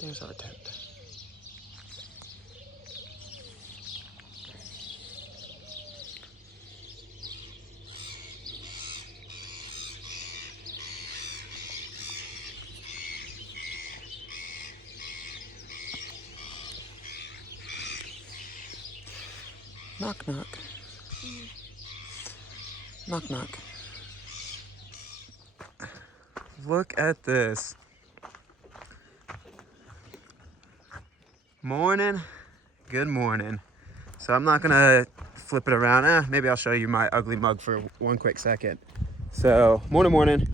There's our tent. Knock, knock. Knock, knock. Look at this. Morning. Good morning. So I'm not gonna flip it around. Maybe I'll show you my ugly mug for one quick second. So morning.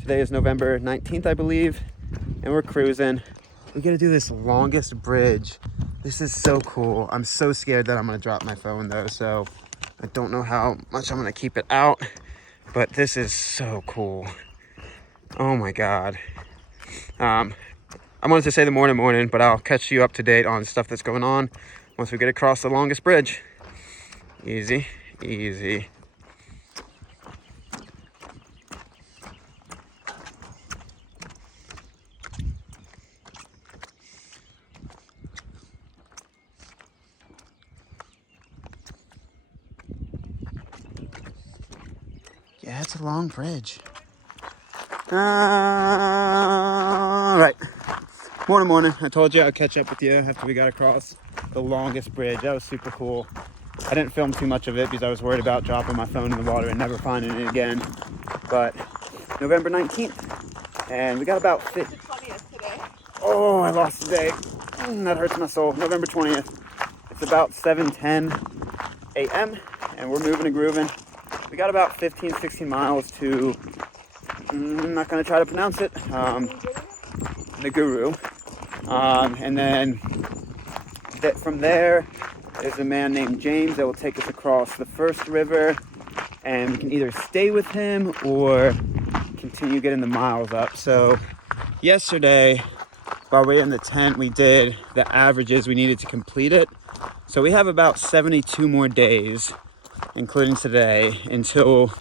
Today is November 19th, I believe, and we're cruising. We gotta do this longest bridge. This is so cool. I'm so scared that I'm gonna drop my phone though, so I don't know how much I'm gonna keep it out, but this is so cool. Oh my God. I wanted to say the morning, but I'll catch you up to date on stuff that's going on once we get across the longest bridge. Easy, easy. Yeah, it's a long bridge. All right. Morning. I told you I'd catch up with you after we got across the longest bridge. That was super cool. I didn't film too much of it because I was worried about dropping my phone in the water and never finding it again. But November 19th, and we got about 50. The 20th today. Oh, I lost the day. That hurts my soul. November 20th. It's about 7:10 a.m. and we're moving and grooving. We got about 15, 16 miles to, I'm not going to try to pronounce it, Ngunguru. And then from there, there's a man named James that will take us across the first river, and we can either stay with him or continue getting the miles up. So yesterday, while we were in the tent, we did the averages we needed to complete it. So we have about 72 more days, including today, until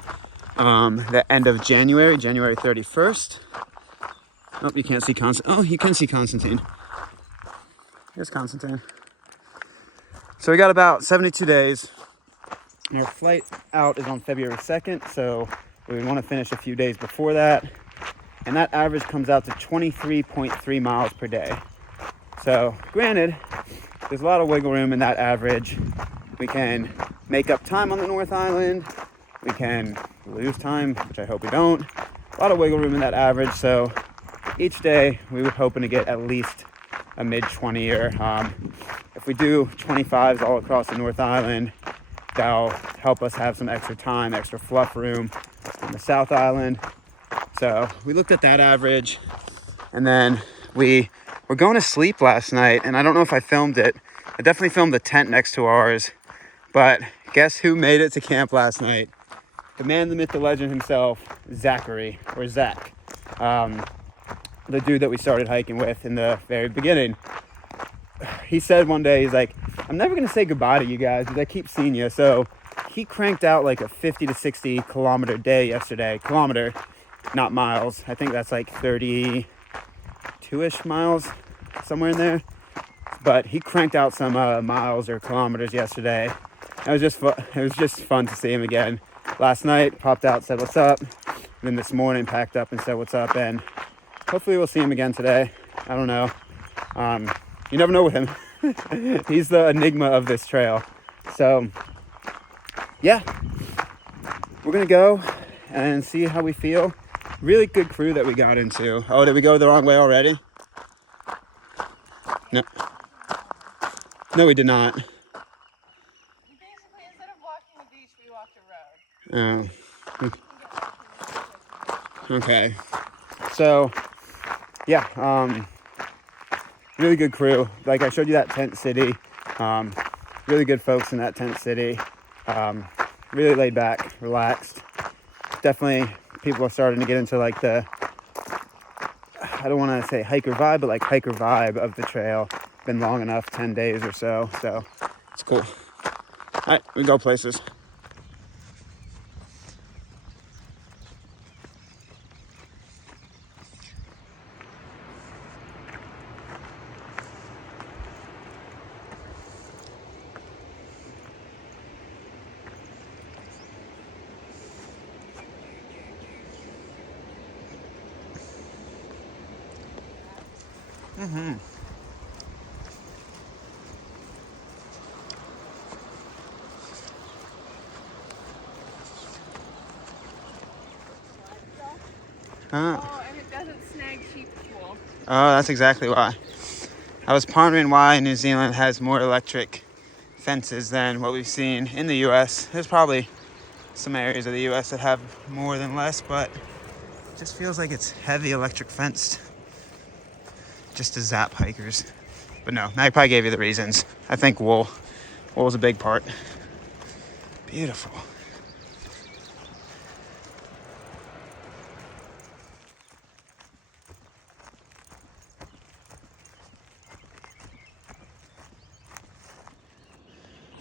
the end of January 31st. Oh, you can't see Constantine. Oh, you can see Constantine. Here's Constantine. So we got about 72 days. Our flight out is on February 2nd, so we want to finish a few days before that. And that average comes out to 23.3 miles per day. So granted, there's a lot of wiggle room in that average. We can make up time on the North Island. We can lose time, which I hope we don't. A lot of wiggle room in that average. So each day we were hoping to get at least a mid-20er. If we do 25s all across the North Island, that'll help us have some extra time, extra fluff room on the South Island. So we looked at that average, and then we were going to sleep last night, and I don't know if I filmed it. I definitely filmed the tent next to ours, but guess who made it to camp last night? The man, the myth, the legend himself, Zachary, or Zach. The dude that we started hiking with in the very beginning. He said one day, he's like, I'm never going to say goodbye to you guys because I keep seeing you. So he cranked out like a 50 to 60 kilometer day yesterday. Kilometer, not miles. I think that's like 32-ish miles, somewhere in there. But he cranked out some miles or kilometers yesterday. It was just fun to see him again. Last night, popped out, said what's up. And then this morning, packed up and said what's up. And hopefully we'll see him again today. I don't know. You never know with him. He's the enigma of this trail. So, yeah. We're going to go and see how we feel. Really good crew that we got into. Oh, did we go the wrong way already? No. No, we did not. Basically, instead of walking the beach, we walked a road. Oh. Okay. So, yeah, really good crew. Like I showed you that tent city. Really good folks in that tent city. Really laid back, relaxed. Definitely people are starting to get into like the, I don't want to say hiker vibe, but like hiker vibe of the trail. Been long enough, 10 days or so. So it's cool. All right, we go places. Mm-hmm. Huh. Oh, and it doesn't snag sheep wool. Oh, that's exactly why. I was pondering why New Zealand has more electric fences than what we've seen in the U.S. There's probably some areas of the U.S. that have more than less, but it just feels like it's heavy electric fenced just to zap hikers. But no, Magpie gave you the reasons. I think wool was a big part. Beautiful.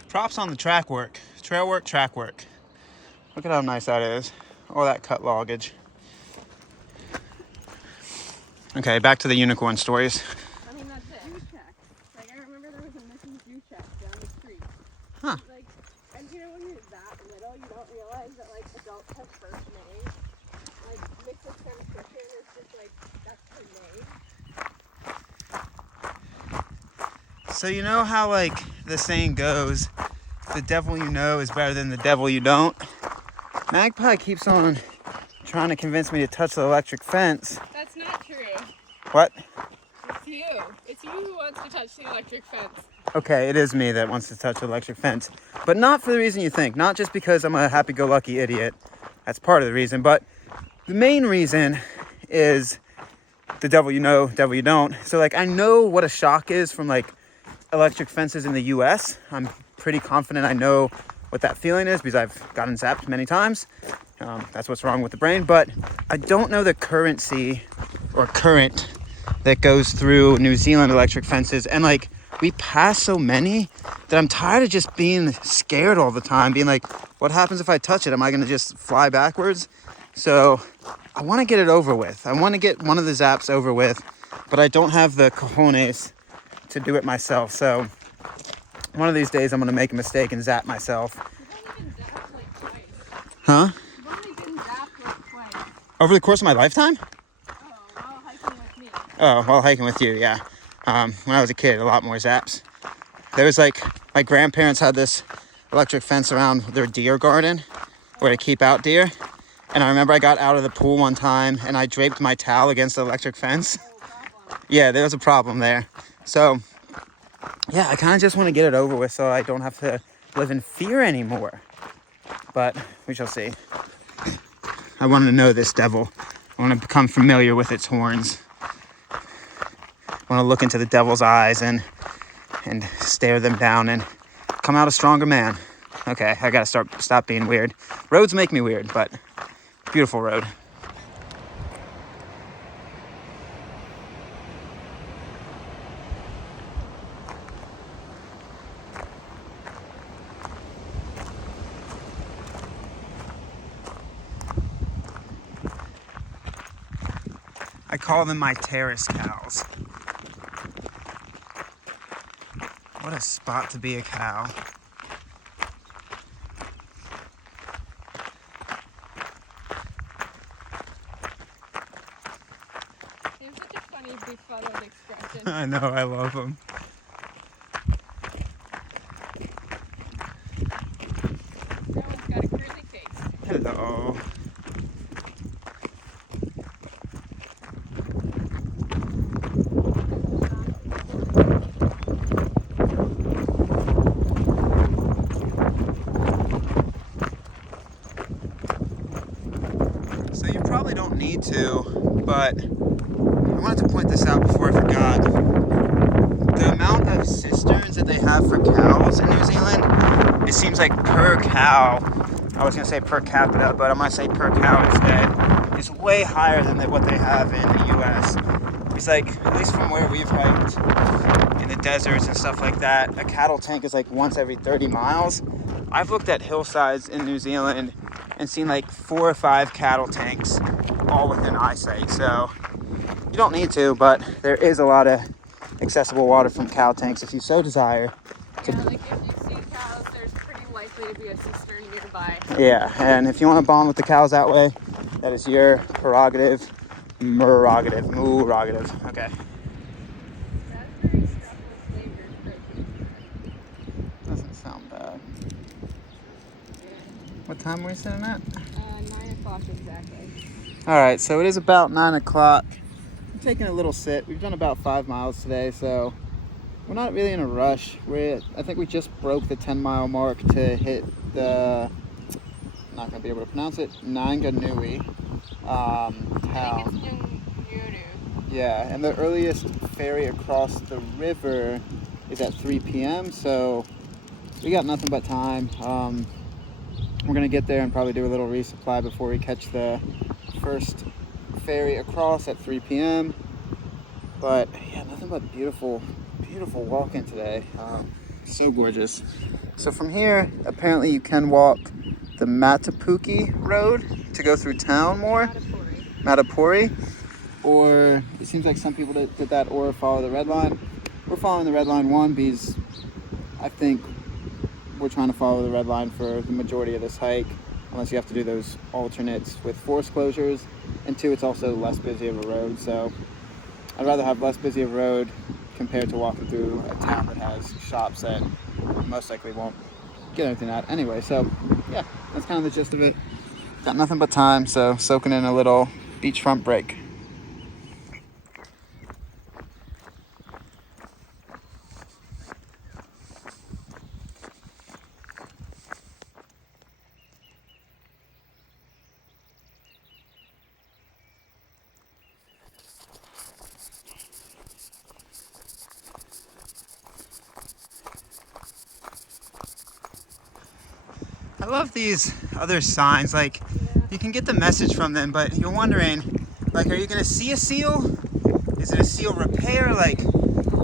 Props on the track work. Trail work, track work. Look at how nice that is. All that cut loggage. Okay, back to the unicorn stories. I mean, that's it. Jew check. Like, I remember there was a missing Jew check down the street. Huh. Like, and you know when you're that little, you don't realize that, like, adults have first names. Like, Mrs. Christian is just, like, that's her name. So you know how, like, the saying goes, the devil you know is better than the devil you don't? Magpie keeps on trying to convince me to touch the electric fence. That's not true. What? It's you. It's you who wants to touch the electric fence. Okay, it is me that wants to touch the electric fence. But not for the reason you think. Not just because I'm a happy-go-lucky idiot. That's part of the reason. But the main reason is the devil you know, devil you don't. So, like, I know what a shock is from, like, electric fences in the U.S. I'm pretty confident I know what that feeling is because I've gotten zapped many times. That's what's wrong with the brain. But I don't know the currency or current that goes through New Zealand electric fences. And, like, we pass so many that I'm tired of just being scared all the time, being like, what happens if I touch it? Am I going to just fly backwards? So I want to get it over with. I want to get one of the zaps over with, but I don't have the cojones to do it myself. So one of these days I'm going to make a mistake and zap myself. You've only been zapped like twice. Huh? You've only been zapped like twice. Over the course of my lifetime? Oh, while hiking with me. Oh, while hiking with you, yeah. When I was a kid, a lot more zaps. There was, like, my grandparents had this electric fence around their deer garden where to keep out deer. And I remember I got out of the pool one time and I draped my towel against the electric fence. Yeah, there was a problem there. So, yeah, I kind of just want to get it over with so I don't have to live in fear anymore. But we shall see. I want to know this devil. I want to become familiar with its horns. I want to look into the devil's eyes and stare them down and come out a stronger man. Okay, I gotta stop being weird. Roads make me weird, but beautiful road. I call them my terrace cows. What a spot to be a cow. They have such a funny, befuddled expression. I know, I love them. That one's got a curly face. Hello. So you probably don't need to, but I wanted to point this out before I forgot. The amount of cisterns that they have for cows in New Zealand, it seems like per cow, I was going to say per capita, but I'm going to say per cow instead, is way higher than what they have in the U.S. It's like, at least from where we've hiked in the deserts and stuff like that, a cattle tank is like once every 30 miles. I've looked at hillsides in New Zealand and seen like 4 or 5 cattle tanks all within eyesight. So you don't need to, but there is a lot of accessible water from cow tanks if you so desire. Yeah, like if you see cows, there's pretty likely to be a cistern nearby. Yeah, and if you want to bond with the cows that way, that is your prerogative. Prerogative. Okay. What time are we sitting at? 9 o'clock exactly. All right, so it is about 9 o'clock. I'm taking a little sit. We've done about 5 miles today, so we're not really in a rush. I think we just broke the 10-mile mark to hit the, I'm not gonna be able to pronounce it, Nganui town. I think it's Ngunguru. Yeah, and the earliest ferry across the river is at 3 p.m., so we got nothing but time. We're gonna get there and probably do a little resupply before we catch the first ferry across at 3 p.m. But yeah, nothing but beautiful walking today. So gorgeous. So from here, apparently you can walk the Matapouri road to go through town more. Matapouri. Or it seems like some people did that or follow the red line. We're following the red line, one, because I think we're trying to follow the red line for the majority of this hike, unless you have to do those alternates with forest closures, and two, it's also less busy of a road, so I'd rather have less busy of a road compared to walking through a town that has shops that most likely won't get anything out anyway. So yeah, that's kind of the gist of it. Got nothing but time, so soaking in a little beachfront break. I love these other signs, like you can get the message from them, but you're wondering, like, are you gonna see a seal? Is it a seal repair? Like,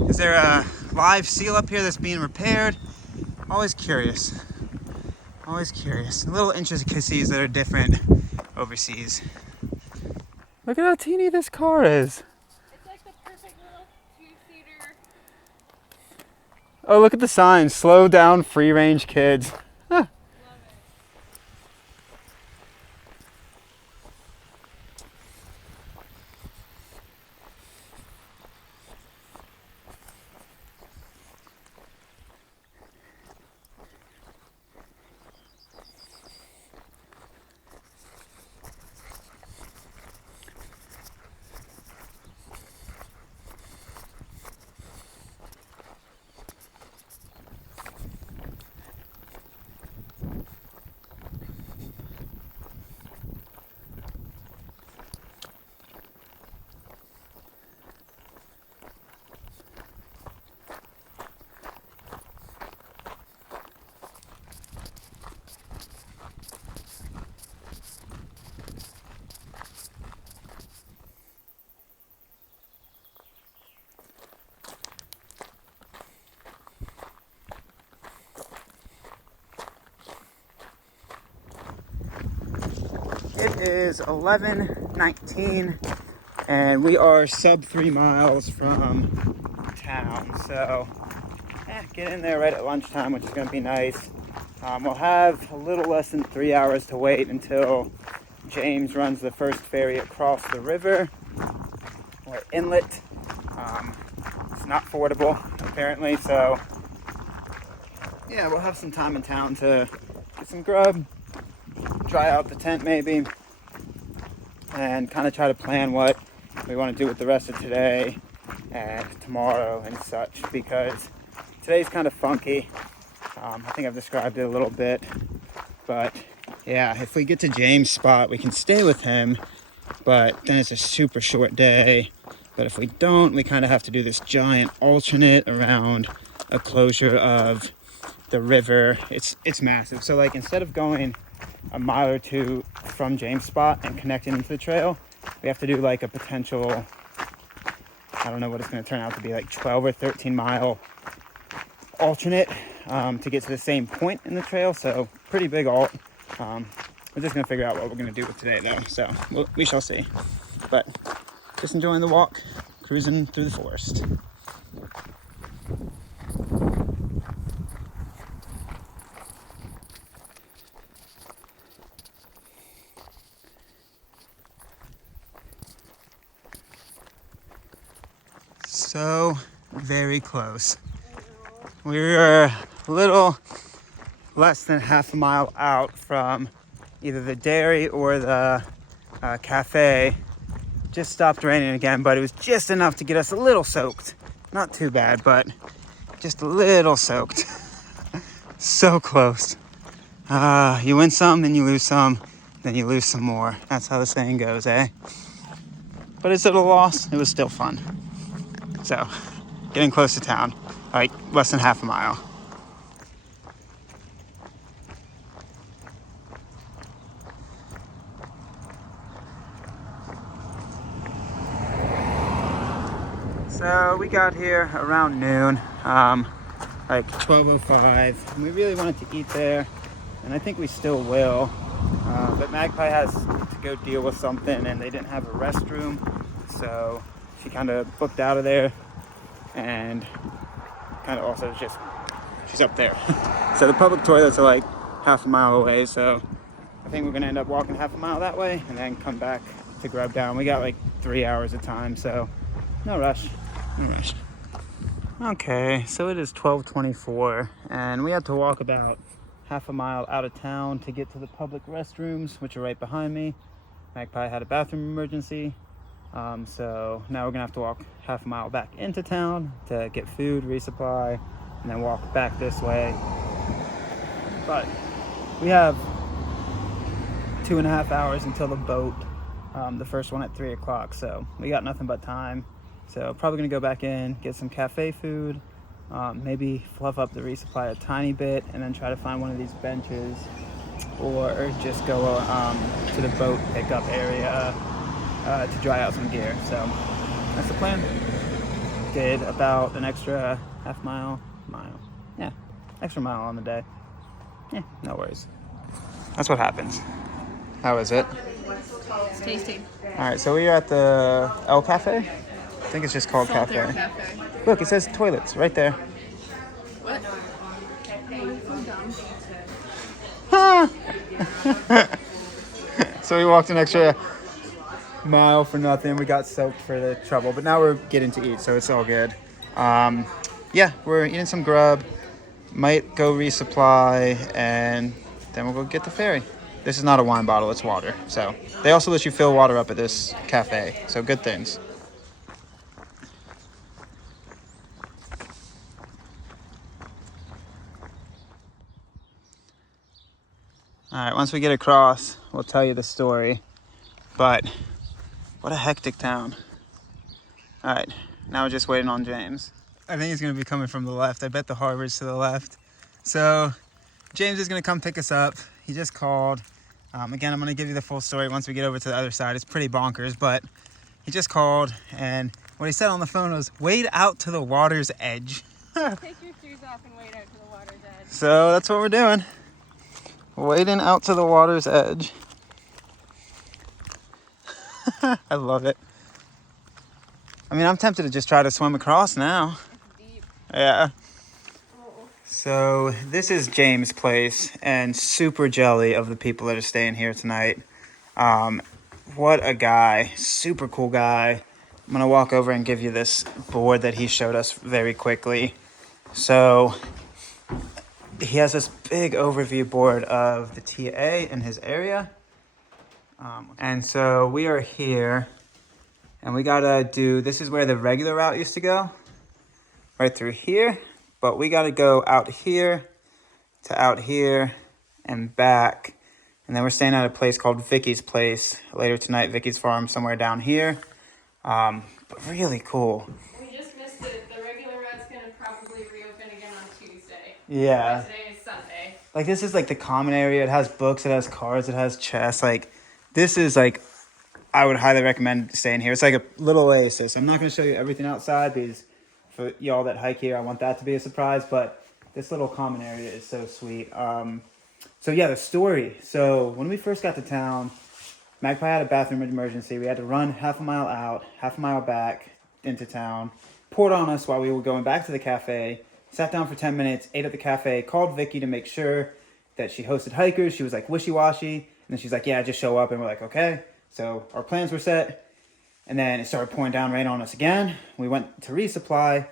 is there a live seal up here that's being repaired? Always curious. Always curious. Little intricacies that are different overseas. Look at how teeny this car is. It's like the perfect little 2-seater. Oh, look at the sign. Slow down, free range kids. Huh. Love it. It is 11:19 and we are sub 3 miles from town. So get in there right at lunchtime, which is going to be nice. We'll have a little less than 3 hours to wait until James runs the first ferry across the river or inlet. It's not fordable apparently, so yeah, we'll have some time in town to get some grub, dry out the tent maybe, and kind of try to plan what we want to do with the rest of today and tomorrow and such, because today's kind of funky. I think I've described it a little bit, but yeah, if we get to James' spot, we can stay with him, but then it's a super short day. But if we don't, we kind of have to do this giant alternate around a closure of the river. It's massive. So like, instead of going a mile or two from James' spot and connecting into the trail, we have to do like a potential, I don't know what it's going to turn out to be, like 12 or 13 mile alternate to get to the same point in the trail. So pretty big alt. We're just going to figure out what we're going to do with today though, so we shall see. But just enjoying the walk, cruising through the forest. So very close. We were a little less than half a mile out from either the dairy or the cafe. Just stopped raining again, but it was just enough to get us a little soaked. Not too bad, but just a little soaked. So close. You win some, then you lose some, then you lose some more. That's how the saying goes, eh? But instead of a loss, it was still fun. So, getting close to town, like less than half a mile. So we got here around noon, like 12:05. We really wanted to eat there, and I think we still will. But Magpie has to go deal with something, and they didn't have a restroom, so she kind of booked out of there, and kind of also just, she's up there. So the public toilets are like half a mile away, so I think we're gonna end up walking half a mile that way, and then come back to grub down. We got like 3 hours of time, so no rush. No rush. Okay, so it is 12:24, and we had to walk about half a mile out of town to get to the public restrooms, which are right behind me. Magpie had a bathroom emergency, so now we're gonna have to walk half a mile back into town to get food, resupply, and then walk back this way. But we have 2.5 hours until the boat, the first one at 3 o'clock, so we got nothing but time. So probably gonna go back in, get some cafe food, maybe fluff up the resupply a tiny bit, and then try to find one of these benches, or just go to the boat pickup area to dry out some gear. So that's the plan. Did about an extra mile, yeah, extra mile on the day. Yeah, no worries. That's what happens. How is it? It's tasty. All right, so we are at the El Cafe. I think it's just called Cafe. Look, it says toilets right there. What? So we walked an extra mile for nothing. We got soaked for the trouble, but now we're getting to eat, so it's all good. Yeah, we're eating some grub. Might go resupply, and then we'll go get the ferry. This is not a wine bottle, it's water. So they also let you fill water up at this cafe, so good things. All right, once we get across, we'll tell you the story. But what a hectic town. All right, now we're just waiting on James. I think he's gonna be coming from the left. I bet the harbor's to the left. So James is gonna come pick us up. He just called. Again, I'm gonna give you the full story once we get over to the other side. It's pretty bonkers, but he just called, and what he said on the phone was, wade out to the water's edge. Take your shoes off and wade out to the water's edge. So that's what we're doing. Wading out to the water's edge. I love it. I mean, I'm tempted to just try to swim across now. It's deep. Yeah. Oh. So this is James' place, and super jelly of the people that are staying here tonight. What a guy. Super cool guy. I'm gonna walk over and give you this board that he showed us very quickly. So he has this big overview board of the TA in his area. And so we are here, and we gotta do, this is where the regular route used to go, right through here, but we gotta go out here to out here and back. And then we're staying at a place called Vicky's place later tonight, Vicky's farm, somewhere down here. But really cool. We just missed it. The regular route's gonna probably reopen again on Tuesday. Yeah. Today is Sunday. Like, this is like the common area. It has books, it has cards, it has chess. Like, this is like, I would highly recommend staying here. It's like a little oasis. I'm not going to show you everything outside because for y'all that hike here, I want that to be a surprise. But this little common area is so sweet. So yeah, the story. So when we first got to town, Magpie had a bathroom emergency. We had to run half a mile out, half a mile back into town. Poured on us while we were going back to the cafe. Sat down for 10 minutes, ate at the cafe, called Vicky to make sure that she hosted hikers. She was like wishy-washy. And then she's like, yeah, just show up. And we're like, okay. So our plans were set. And then it started pouring down rain on us again. We went to resupply.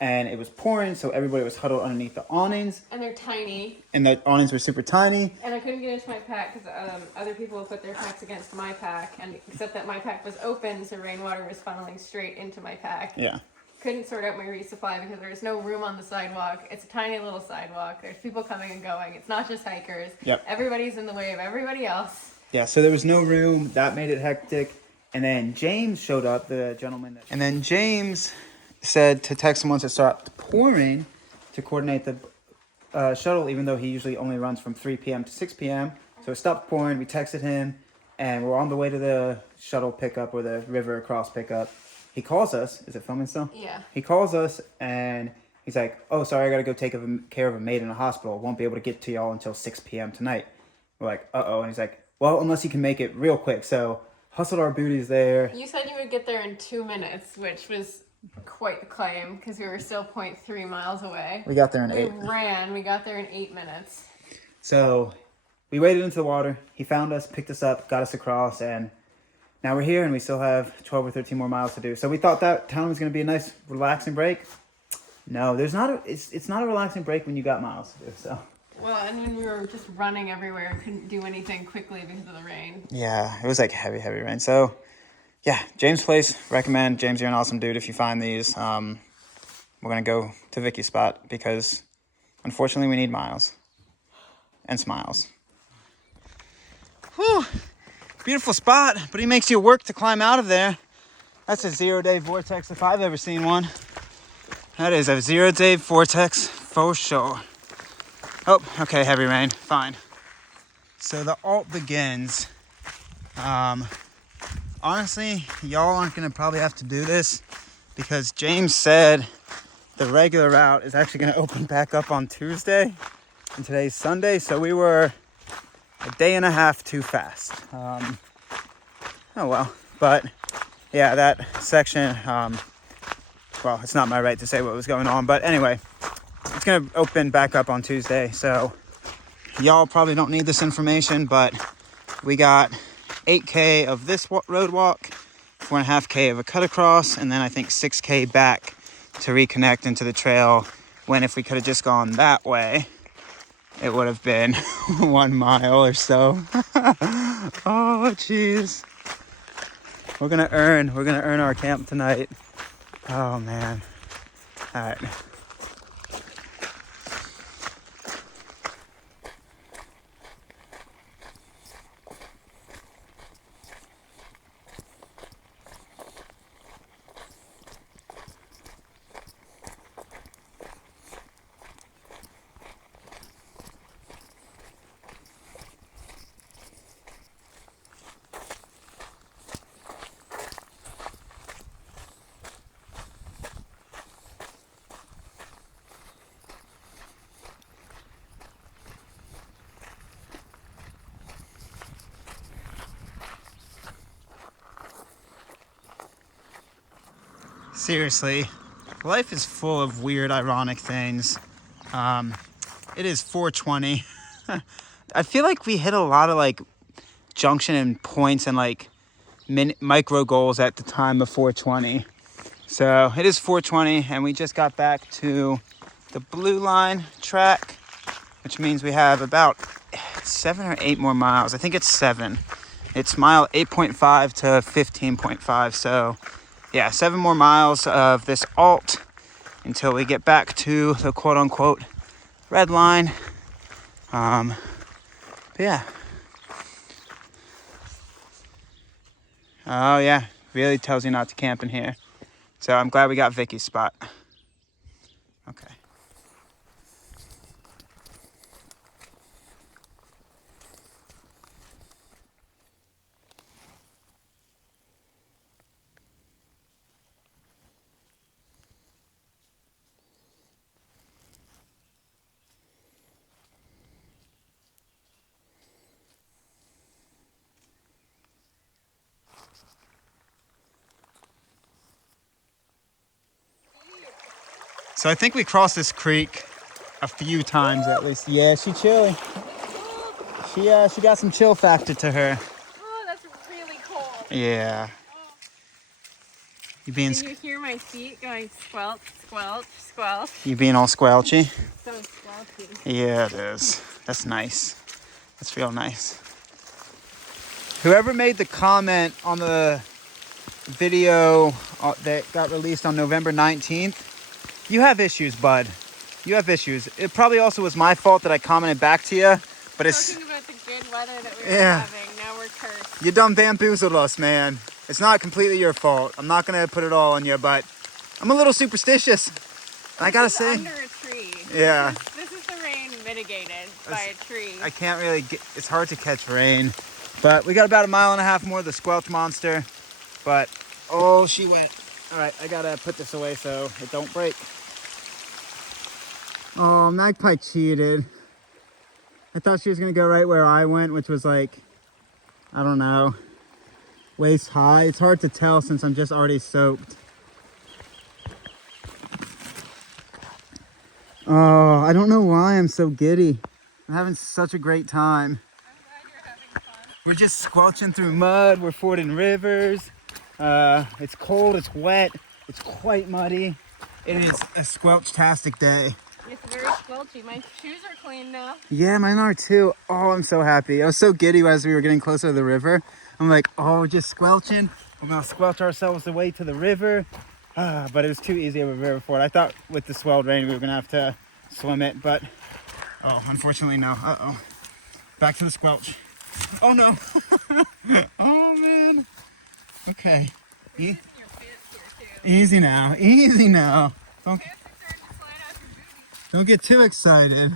and it was pouring, so everybody was huddled underneath the awnings. And they're tiny. And the awnings were super tiny. And I couldn't get into my pack because other people put their packs against my pack, and except that my pack was open, so rainwater was funneling straight into my pack. Yeah. Couldn't sort out my resupply because there was no room on the sidewalk. It's a tiny little sidewalk. There's people coming and going. It's not just hikers. Yep. Everybody's in the way of everybody else. Yeah, so there was no room. That made it hectic. And then James showed up, the gentleman. And then James said to text him once it started pouring to coordinate the shuttle, even though he usually only runs from 3 p.m. to 6 p.m. So it stopped pouring. We texted him, and we're on the way to the shuttle pickup or the river cross pickup. He calls us. Is it filming still? Yeah. He calls us, and he's like, oh, sorry, I got to go take care of a maid in a hospital. Won't be able to get to y'all until 6 p.m. tonight. We're like, uh-oh. And he's like, well, unless you can make it real quick. So hustled our booties there. You said you would get there in 2 minutes, which was quite the claim because we were still 0.3 miles away. We got there in 8. We got there in 8 minutes. So we waded into the water. He found us, picked us up, got us across, and now we're here, and we still have 12 or 13 more miles to do. So we thought that town was going to be a nice, relaxing break. No, it's not a relaxing break when you got miles to do, so. Well, and when we were just running everywhere, couldn't do anything quickly because of the rain. Yeah, it was like heavy rain. So, yeah, James' place, recommend. James, you're an awesome dude if you find these. We're going to go to Vicky's spot because, unfortunately, we need miles and smiles. Whew. Beautiful spot, but he makes you work to climb out of there. That's a 0-day vortex if I've ever seen one. That is a 0-day vortex for sure. Oh, okay, heavy rain, fine. So the alt begins. Honestly, y'all aren't gonna probably have to do this because James said the regular route is actually gonna open back up on Tuesday, and today's Sunday, so we were a day and a half too fast. Oh well, but yeah, that section, well, it's not my right to say what was going on, but anyway, it's gonna open back up on Tuesday, so y'all probably don't need this information, but we got 8K of this road walk, 4.5K of a cut across, and then I think 6K back to reconnect into the trail, when if we could have just gone that way, it would have been 1 mile or so. Oh, jeez. We're gonna earn our camp tonight. Oh, man. All right. Seriously, life is full of weird, ironic things. It is 4:20. I feel like we hit a lot of like junction and points and like micro goals at the time of 4:20. So it is 4:20, and we just got back to the blue line track, which means we have about 7 or 8 more miles. I think it's 7. It's mile 8.5 to 15.5. So yeah, 7 more miles of this alt until we get back to the quote-unquote red line. But yeah. Oh yeah, really tells you not to camp in here. So I'm glad we got Vicky's spot. Okay. So I think we crossed this creek a few times at least. Yeah, she's chilly. She got some chill factor to her. Oh, that's really cold. Yeah. You being Can you hear my feet going squelch, squelch, squelch? you being all squelchy? So squelchy. Yeah, it is. That's nice. That's real nice. Whoever made the comment on the video that got released on November 19th, you have issues, bud. You have issues. It probably also was my fault that I commented back to you, but it's... Talking about the good weather that we were Yeah. having, now we're cursed. You done bamboozled us, man. It's not completely your fault. I'm not gonna put it all on you, but I'm a little superstitious. I gotta say... Under a tree. Yeah. This is the rain mitigated by a tree. I can't really get... It's hard to catch rain. But we got about 1.5 miles more of the Squelch monster. But, oh, she went. All right, I gotta put this away so it don't break. Oh, Magpie cheated. I thought she was gonna go right where I went, which was like, I don't know, waist high. It's hard to tell since I'm just already soaked. Oh, I don't know why I'm so giddy. I'm having such a great time. I'm glad you're having fun. We're just squelching through mud. We're fording rivers. It's cold, it's wet, it's quite muddy. It is a squelch-tastic day. It's very squelchy. My shoes are clean now. Yeah, mine are too. Oh, I'm so happy. I was so giddy as we were getting closer to the river. I'm like, oh, we're just squelching. We're gonna squelch ourselves away to the river. But it was too easy of a river ford. I thought with the swelled rain we were gonna have to swim it, but oh, unfortunately no. Uh-oh. Back to the squelch. Oh no. Oh man. Okay. Easy now. Easy now. Don't get too excited.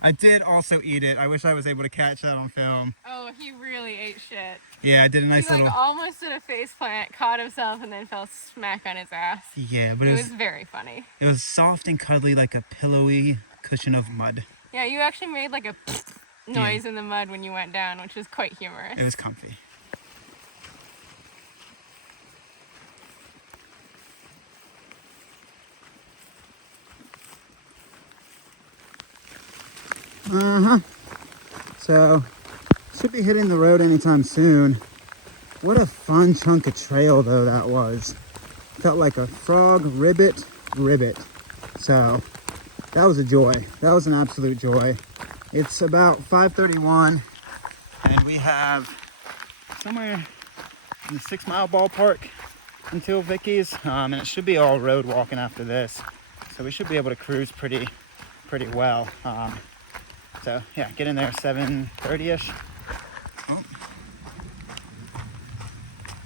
I did also eat it. I wish I was able to catch that on film. Oh, he really ate shit. Yeah, I did a nice He little... almost did a face plant, caught himself, and then fell smack on his ass. Yeah, but it was very funny. It was soft and cuddly like a pillowy cushion of mud. Yeah, you actually made like a noise in the mud when you went down, which was quite humorous. It was comfy. So, should be hitting the road anytime soon. What a fun chunk of trail though that was. Felt like a frog ribbit. So, that was a joy. That was an absolute joy. It's about 5:31 and we have somewhere in the 6 mile ballpark until Vicky's. And it should be all road walking after this. So we should be able to cruise pretty well. So yeah, get in there 7:30ish. Oh.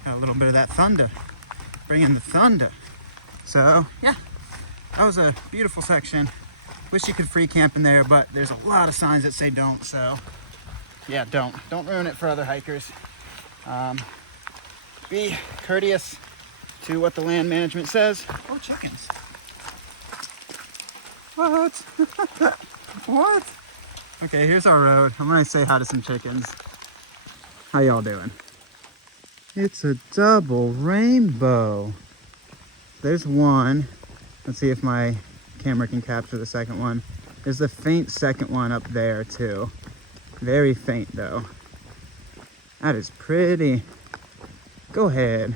Got a little bit of that thunder. Bring in the thunder. So yeah, that was a beautiful section. Wish you could free camp in there, but there's a lot of signs that say don't. So yeah, don't ruin it for other hikers. Be courteous to what the land management says. Oh, chickens. What? What? Okay, here's our road. I'm gonna say hi to some chickens. How y'all doing? It's a double rainbow. There's one. Let's see if my camera can capture the second one. There's the faint second one up there too. Very faint though. That is pretty. Go ahead.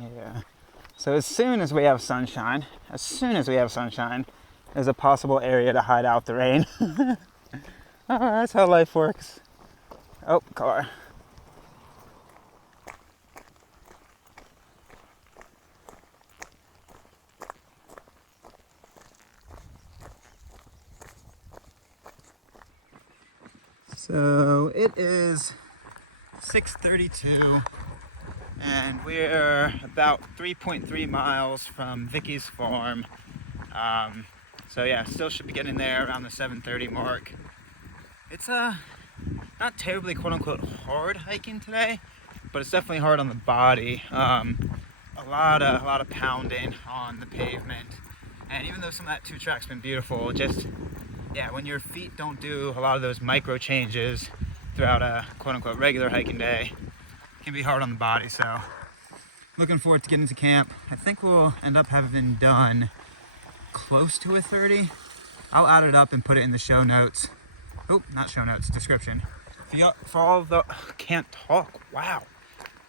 Yeah. So as soon as we have sunshine, there's a possible area to hide out the rain. Oh, that's how life works. Oh, car. So it is 6:32 and we're about 3.3 miles from Vicky's farm. So yeah, still should be getting there around the 7:30 mark. It's not terribly quote-unquote hard hiking today, but it's definitely hard on the body. A lot of pounding on the pavement, and even though some of that 2-track's been beautiful, just yeah, when your feet don't do a lot of those micro changes throughout a quote-unquote regular hiking day, it can be hard on the body. So looking forward to getting to camp. I think we'll end up having done close to a 30. I'll add it up and put it in the show notes. Oh, not show notes, description. For all of the, can't talk, wow.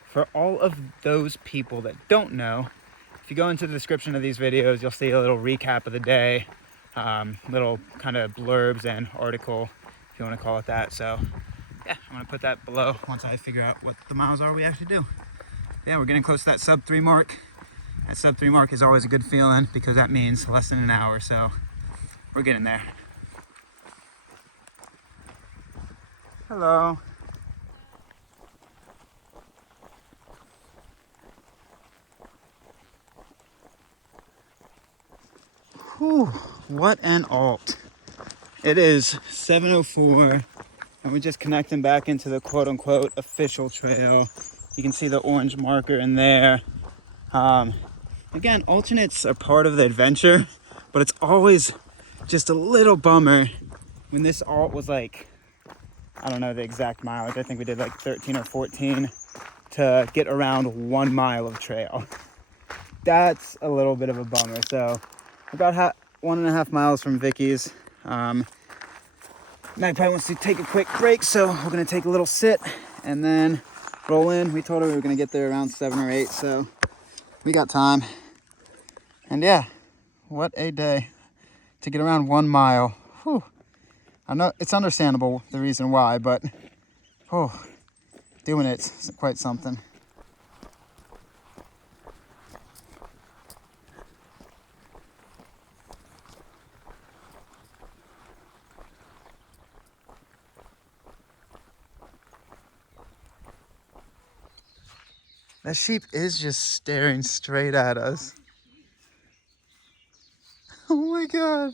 For all of those people that don't know, if you go into the description of these videos, you'll see a little recap of the day, little kind of blurbs and article, if you want to call it that. So yeah, I'm gonna put that below once I figure out what the miles are we actually do. Yeah, we're getting close to that sub 3 mark. That sub 3 mark is always a good feeling because that means less than an hour, so we're getting there. Hello. Whew, what an alt. It is 7:04 and we're just connecting back into the quote-unquote official trail. You can see the orange marker in there. Again, alternates are part of the adventure, but it's always just a little bummer when this alt was like, I don't know the exact mileage. I think we did like 13 or 14 to get around 1 mile of trail. That's a little bit of a bummer. So about 1.5 miles from Vicky's. Magpie wants to take a quick break, so we're gonna take a little sit and then roll in. We told her we were gonna get there around 7 or 8, so we got time. And yeah, what a day to get around 1 mile. Whew. I know it's understandable the reason why, but doing it's quite something. That sheep is just staring straight at us. Oh my God.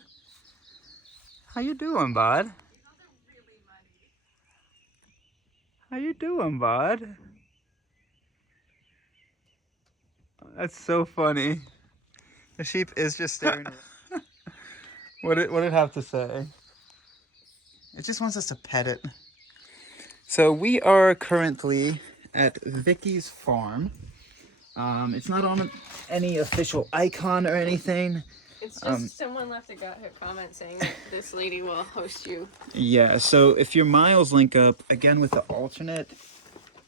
How you doing, bud? How you doing, bud? That's so funny. The sheep is just staring. What did it have to say? It just wants us to pet it. So we are currently at Vicky's farm. It's not on any official icon or anything. It's just someone left a comment saying that this lady will host you. Yeah, so if your miles link up, again with the alternate,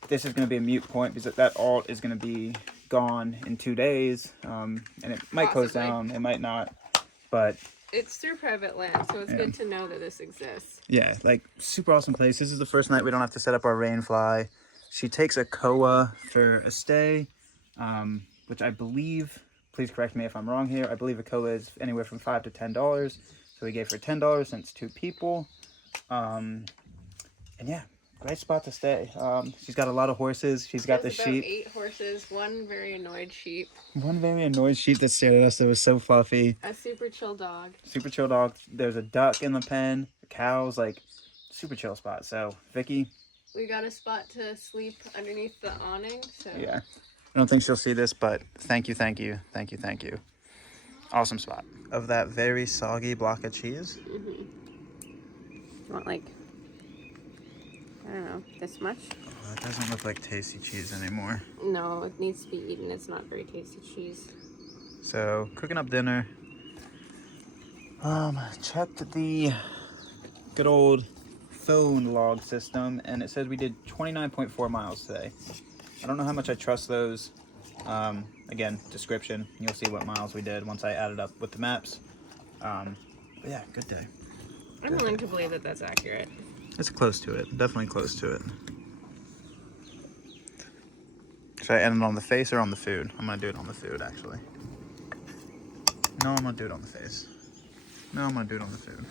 this is going to be a mute point because that alt is going to be gone in 2 days. And it might close down, it might not, but... It's through private land, so it's good to know that this exists. Yeah, like super awesome place. This is the first night we don't have to set up our rain fly. She takes a koa for a stay, which I believe, please correct me if I'm wrong here, I believe a koa is anywhere from $5 to $10. So we gave her $10 since 2 people. And yeah, great spot to stay. She's got a lot of horses. She's got the sheep. 8 horses, 1 very annoyed sheep. 1 very annoyed sheep that stared at us that was so fluffy. A super chill dog. Super chill dog. There's a duck in the pen. The cows, like, super chill spot. So, Vicky. We got a spot to sleep underneath the awning, so... Yeah. I don't think she'll see this, but thank you. Awesome spot. Of that very soggy block of cheese. Mm-hmm. You want, like... I don't know, this much? Oh, that doesn't look like tasty cheese anymore. No, it needs to be eaten. It's not very tasty cheese. So, cooking up dinner. Checked the good old phone log system, and it says we did 29.4 miles today. I don't know how much I trust those. Again, description. You'll see what miles we did once I add it up with the maps. But yeah, good day. I'm willing to believe that that's accurate. It's close to it. Definitely close to it. Should I end it on the face or on the food? I'm going to do it on the food, actually. No, I'm going to do it on the face. No, I'm going to do it on the food.